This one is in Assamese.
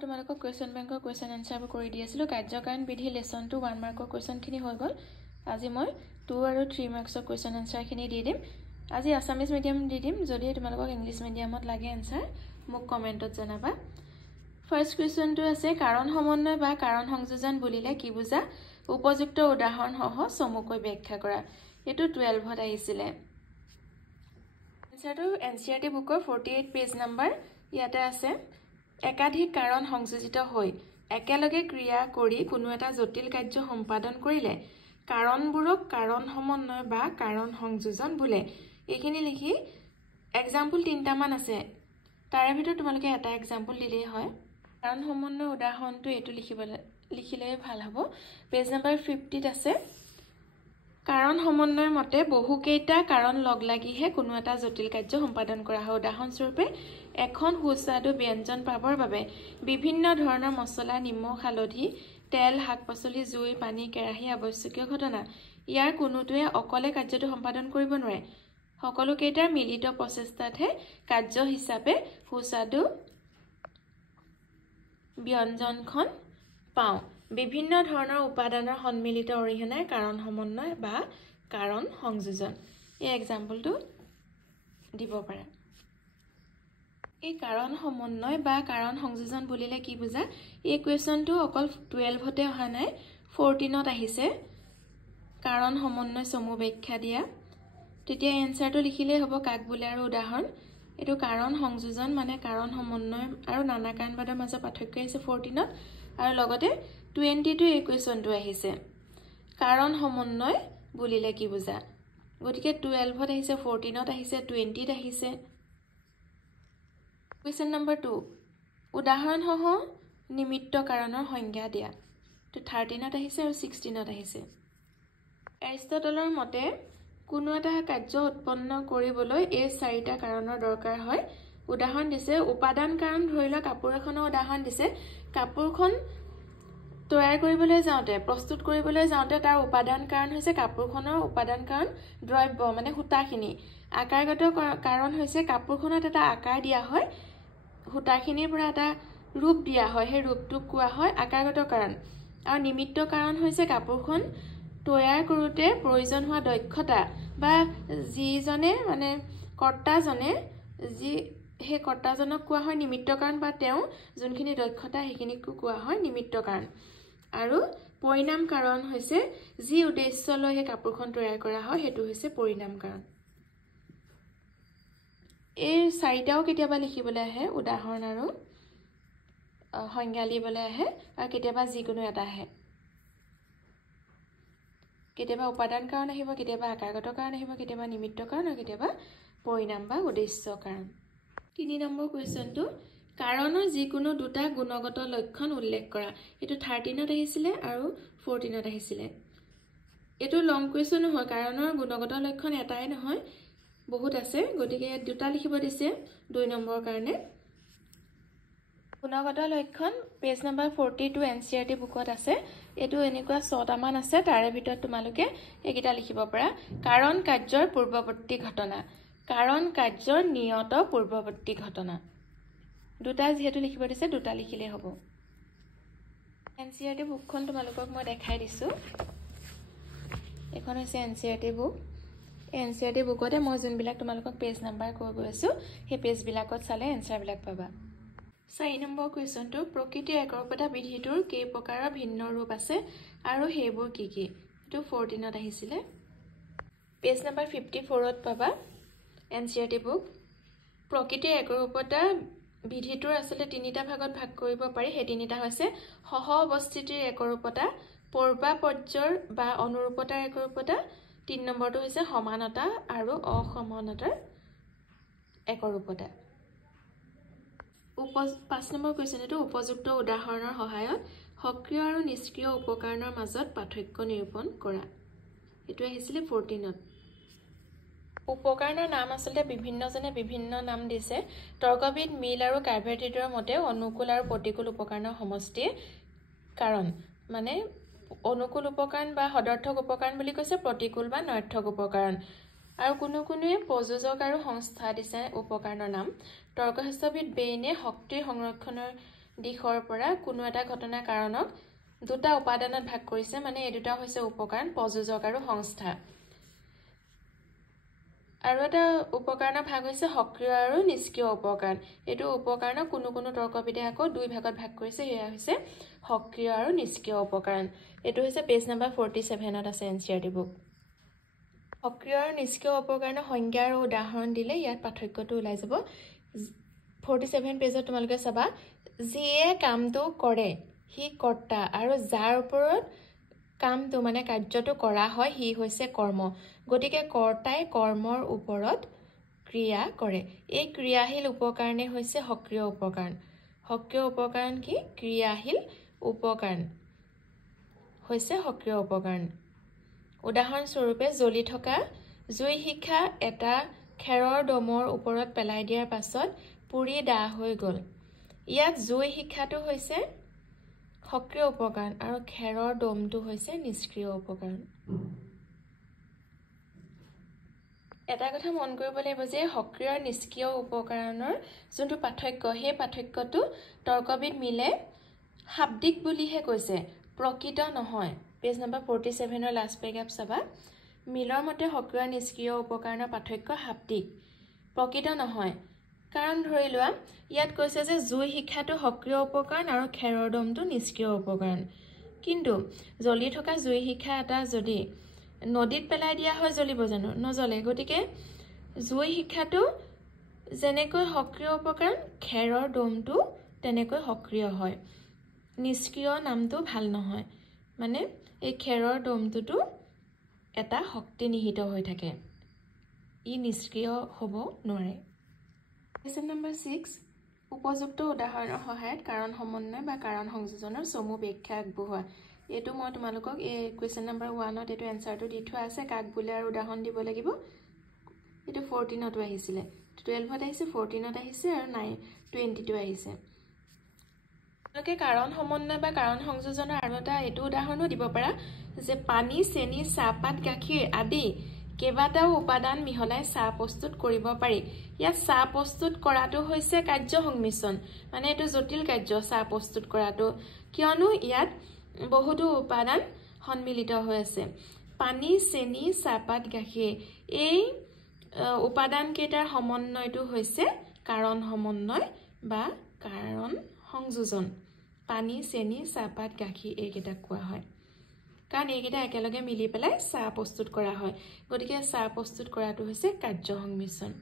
তোমালোকক কুৱেশ্যন বেংকৰ কুৱেশ্যন এনসাৰবোৰ কৰি দি আছিলোঁ। কাৰ্যকাৰণ বিধি লেসন 2 1 মাৰ্কৰ কুৱেশ্যনখিনি হৈ গ'ল। আজি মই 2 আৰু 3 মাৰ্কছৰ কুৱেশ্যন এনসাৰখিনি দি দিম। আজি আছামিজ মিডিয়াম দি দিম। যদি তোমালোকক ইংলিছ মিডিয়ামত লাগে এনসাৰ মোক কমেণ্টত জনাবা। ফাৰ্ষ্ট কুৱেশ্যনটো আছে কাৰণ সমন্বয় বা কাৰণ সংযোজন বুলিলে কি বুজা? উপযুক্ত উদাহৰণ সহ চমুকৈ ব্যাখ্যা কৰা। এইটো 12ত আহিছিলে। এনসাৰটো এনচিইআৰটি বুকৰ 48 পেজ নাম্বাৰ ইয়াতে আছে। একাধিক কাৰণ সংযোজিত হৈ একেলগে ক্ৰিয়া কৰি কোনো এটা জটিল কাৰ্য সম্পাদন কৰিলে কাৰণবোৰক কাৰণ সমন্বয় বা কাৰণ সংযোজন বোলে। এইখিনি লিখি এক্সাম্পল 3টামান আছে, তাৰে ভিতৰত তোমালোকে এটা এক্সাম্পল দিলেই হয়। কাৰণ সমন্বয় উদাহৰণটো এইটো লিখিলে ভাল হ'ব। পেজ নাম্বাৰ 50ত আছে। কাৰণ সমন্বয়ৰ মতে বহুকেইটা কাৰণ লগ লাগিহে কোনো এটা জটিল কাৰ্য সম্পাদন কৰা হয়। উদাহৰণস্বৰূপে এখন সুস্বাদু ব্যঞ্জন পাবৰ বাবে বিভিন্ন ধৰণৰ মছলা, নিমখ, হালধি, তেল, শাক-পাচলি, জুই, পানী, কেৰাহী আৱশ্যকীয় ঘটনা। ইয়াৰ কোনোটোৱে অকলে কাৰ্যটো সম্পাদন কৰিব নোৱাৰে। সকলোকেইটাৰ মিলিত প্ৰচেষ্টাতহে কাৰ্য হিচাপে সুস্বাদু ব্যঞ্জনখন পাওঁ। বিভিন্ন ধৰণৰ উপাদানৰ সন্মিলিত অৰিহণাই কাৰণ সমন্বয় বা কাৰণ সংযোজন। এই এক্সাম্পলটো দিব পাৰা। এই কাৰণ সমন্বয় বা কাৰণ সংযোজন বুলিলে কি বুজা? এই কুৱেশ্যনটো অকল 12তে অহা নাই, 14ত আহিছে। কাৰণ সমন্বয় চমু ব্যাখ্যা দিয়া। তেতিয়া এনসাৰটো লিখিলেই হ'ব কাক বোলে আৰু উদাহৰণ। এইটো কাৰণ সংযোজন মানে কাৰণ সমন্বয় আৰু নানা কাৰণবাদৰ মাজত পাৰ্থক্য আহিছে 14ত, আৰু লগতে 22 এই কুৱেশ্যনটো আহিছে। কাৰণ সমন্বয় বুলিলে কি বুজা? গতিকে 12ত আহিছে, 14ত আহিছে, 20ত আহিছে। কুৱেশ্যন নম্বৰ 2 উদাহৰণসহ নিমিত্ত কাৰণৰ সংজ্ঞা দিয়া। তো 13ত আহিছে আৰু 16ত আহিছে। এৰিষ্টটলৰ মতে কোনো এটা কাৰ্য উৎপন্ন কৰিবলৈ এই 4টা কাৰণৰ দৰকাৰ হয়। উদাহৰণ দিছে উপাদান কাৰণ, ধৰি লোৱা কাপোৰ এখনৰ উদাহৰণ দিছে। কাপোৰখন তৈয়াৰ কৰিবলৈ যাওঁতে, প্ৰস্তুত কৰিবলৈ যাওঁতে তাৰ উপাদান কাৰণ হৈছে কাপোৰখনৰ উপাদান কাৰণ দ্ৰব্য মানে সূতাখিনি। আকাৰগত কাৰণ হৈছে কাপোৰখনত এটা আকাৰ দিয়া হয়, সূতাখিনিৰ পৰা এটা ৰূপ দিয়া হয়, সেই ৰূপটোক কোৱা হয় আকাৰগত কাৰণ। আৰু নিমিত্ত কাৰণ হৈছে কাপোৰখন তৈয়াৰ কৰোঁতে প্ৰয়োজন হোৱা দক্ষতা বা যিজনে মানে কৰ্তাজনে সেই কৰ্তাজনক কোৱা হয় নিমিত্ত কাৰণ, বা তেওঁ যোনখিনি দক্ষতা সেইখিনিকো কোৱা হয় নিমিত্ত কাৰণ। আৰু পৰিণাম কাৰণ হৈছে যি উদ্দেশ্য লৈ সেই কাপোৰখন তৈয়াৰ কৰা হয় সেইটো হৈছে পৰিণাম কাৰণ। এই 4টাও কেতিয়াবা লিখিবলৈ আহে, উদাহৰণ আৰু সংজ্ঞা লিখিবলৈ আহে, আৰু কেতিয়াবা যিকোনো এটা আহে। কেতিয়াবা উপাদান কাৰণ আহিব, কেতিয়াবা আকাৰগত কাৰণ আহিব, কেতিয়াবা নিমিত্ত কাৰণ, আৰু কেতিয়াবা পৰিণাম বা উদ্দেশ্য কাৰণ। 3 নম্বৰ কুৱেশ্যনটো কাৰণৰ যিকোনো দুটা গুণগত লক্ষণ উল্লেখ কৰা। এইটো 13ত আহিছিলে আৰু 14ত আহিছিলে। এইটো লং কুৱেশ্যনো হয়, কাৰণৰ গুণগত লক্ষণ এটাই নহয়, বহুত আছে। গতিকে ইয়াত 2টা লিখিব দিছে 2 নম্বৰৰ কাৰণে। গুণগত লক্ষণ পেজ নাম্বাৰ 42 এনচিইআৰটি বুকত আছে। এইটো এনেকুৱা 6টামান আছে, তাৰে ভিতৰত তোমালোকে এইকেইটা লিখিব পাৰা। কাৰণ কাৰ্যৰ পূৰ্বৱৰ্তী ঘটনা, কাৰণ কাৰ্যৰ নিয়ত পূৰ্বৱৰ্তী ঘটনা। 2টা যিহেতু লিখিব দিছে 2টা লিখিলেই হ'ব। এনচিইআৰটি বুকখন তোমালোকক মই দেখাই দিছোঁ। এইখন হৈছে এনচিইআৰটি বুক। এনচিইআৰটি বুকতে মই যোনবিলাক তোমালোকক পেজ নাম্বাৰ কৈ গৈ আছোঁ, সেই পেজবিলাকত চালে এনচাৰবিলাক পাবা। 4 নম্বৰ কুৱেশ্যনটো প্ৰকৃতিৰ একৰূপতা বিধিটোৰ কেই প্ৰকাৰৰ ভিন্ন ৰূপ আছে আৰু সেইবোৰ কি কি? এইটো 14ত আহিছিলে। পেজ নাম্বাৰ 54ত পাবা এনচিইআৰটি বুক। প্ৰকৃতিৰ একৰূপতা বিধিটোৰ আচলতে 3টা ভাগত ভাগ কৰিব পাৰি। সেই 3টা হৈছে সহ অৱস্থিতিৰ একৰূপতা, পূৰ্বাপৰ্যৰ বা অনুৰূপতাৰ একৰূপতা, 3 নম্বৰটো হৈছে সমানতা আৰু অসমানতাৰ একৰূপতা। 5 নম্বৰ কুৱেশ্যন এইটো উপযুক্ত উদাহৰণৰ সহায়ত সক্ৰিয় আৰু নিষ্ক্ৰিয় উপকৰণৰ মাজত পাৰ্থক্য নিৰূপণ কৰা। এইটো আহিছিলে 14ত। উপকৰণৰ নাম আচলতে বিভিন্নজনে বিভিন্ন নাম দিছে। তৰ্কবিদ মিল আৰু কাৰ্ভেটিডৰ মতে অনুকূল আৰু প্ৰতিকূল উপকৰণৰ সমষ্টিয়ে কাৰণ, মানে অনুকূল উপকৰণ বা সদৰ্থক উপকৰণ বুলি কৈছে, প্ৰতিকূল বা নৰ্থক উপকৰণ। আৰু কোনোৱে প্ৰযোজক আৰু সংস্থা দিছে উপকৰণৰ নাম। তৰ্কশাস্ত্ৰবিদ বেইনে শক্তিৰ সংৰক্ষণৰ দিশৰ পৰা কোনো এটা ঘটনাৰ কাৰণক দুটা উপাদানত ভাগ কৰিছে মানে এই দুটা হৈছে উপকৰণ প্ৰযোজক আৰু সংস্থা আৰু এটা উপকৰণৰ ভাগ হৈছে সক্ৰিয় আৰু নিষ্ক্ৰিয় উপকৰণ এটো উপকৰণৰ কোনো কোনো তৰ্কবিদে আকৌ দুই ভাগত ভাগ কৰিছে এয়া হৈছে সক্ৰিয় আৰু নিষ্ক্ৰিয় উপকৰণ এটো হৈছে পেজ নম্বৰ 47ত আছে এনচিআৰটি বুক সক্ৰিয় আৰু নিষ্ক্ৰিয় উপকৰণৰ সংজ্ঞা আৰু উদাহৰণ দিলে ইয়াত পাৰ্থক্যটো ওলাই যাব 47 পেজত তোমালোকে চাবা যিয়ে কামটো কৰে হি কৰ্তা আৰু যাৰ ওপৰত কামটো মানে কাৰ্যটো কৰা হয় হি হৈছে কৰ্ম গতিকে কৰ্তাই কৰ্মৰ ওপৰত ক্ৰিয়া কৰে এই ক্ৰিয়াশীল উপকৰণে হৈছে সক্ৰিয় উপকৰণ কি ক্ৰিয়াশীল উপকৰণ হৈছে সক্ৰিয় উপকৰণ উদাহৰণ স্বৰূপে জ্বলি থকা জুই শিখা এটা খেৰৰ দমৰ ওপৰত পেলাই দিয়াৰ পাছত পুৰি দাহ হৈ গ'ল ইয়াত জুই শিখাটো হৈছে সক্ৰিয় উপকৰণ আৰু খেৰৰ দমটো হৈছে নিষ্ক্ৰিয় উপকৰণ এটা কথা মন কৰিব লাগিব যে সক্ৰিয় আৰু নিষ্ক্ৰিয় উপকৰণৰ যোনটো পাৰ্থক্য সেই পাৰ্থক্যটো তৰ্কবিদ মিলে শাব্দিক বুলিহে কৈছে প্ৰকৃত নহয় পেজ নম্বৰ 47 ৰ লাষ্ট পেৰাগ্ৰাফ চাবা মিলৰ মতে সক্ৰিয় নিষ্ক্ৰিয় উপকৰণৰ পাৰ্থক্য শাব্দিক প্ৰকৃত নহয় কাৰণ ধৰি লোৱা ইয়াত কৈছে যে জুই শিখাটো সক্ৰিয় উপকৰণ আৰু খেৰৰ দমটো নিষ্ক্ৰিয় উপকৰণ কিন্তু জ্বলি থকা জুই শিখা এটা যদি নদীত পেলাই দিয়া হয় জ্বলিব জানো নজ্বলে গতিকে জুই শিখাটো যেনেকৈ সক্ৰিয় উপকৰণ খেৰৰ দমটো তেনেকৈ সক্ৰিয় হয় নিষ্ক্ৰিয় নামটো ভাল নহয় মানে এই খেৰৰ দমটো এটা শক্তি নিহিত হৈ থাকে ই নিষ্ক্ৰিয় হ'ব নোৱাৰে Question number 6 উপযুক্ত উদাহৰণৰ সহায়ত কাৰণ সমন্বয় বা কাৰণ সংযোজনৰ চমু ব্যাখ্যা আগবঢ়োৱা এটো মই তোমালোকক এই question number 1ত এটো এনসাৰটো দি থোৱা আছে কাক বুলে আৰু উদাহৰণ দিব লাগিব এটো 14ত আহিছিলে 12ত আহিছে 14ত আহিছে আৰু 20ত আহিছে তোমালোকে কাৰণ সমন্বয় বা কাৰণ সংযোজনৰ আৰু এটা এটো উদাহৰণো দিব পাৰা যে পানী চেনি চাহপাত গাখীৰ আদি কেবাটাও উপাদান মিহলাই চাহ প্ৰস্তুত কৰিব পাৰি ইয়াত চাহ প্ৰস্তুত কৰাটো হৈছে কাৰ্য সংমিশ্ৰণ মানে এটো জটিল কাৰ্য চাহ প্ৰস্তুত কৰাটো কিয়নো ইয়াত বহুতো উপাদান সন্মিলিত হৈ আছে পানী চেনি চাহপাত গাখীৰ এই উপাদান কেইটাৰ সমন্বয়টো হৈছে কাৰণ সমন্বয় বা কাৰণ সংযোজন পানী চেনি চাহপাত গাখীৰ এইকেইটা কোৱা হয় কাৰণ এইকেইটা একেলগে মিলি পেলাই চাহ প্ৰস্তুত কৰা হয় গতিকে চাহ প্ৰস্তুত কৰাটো হৈছে কাৰ্য সংমিশ্ৰণ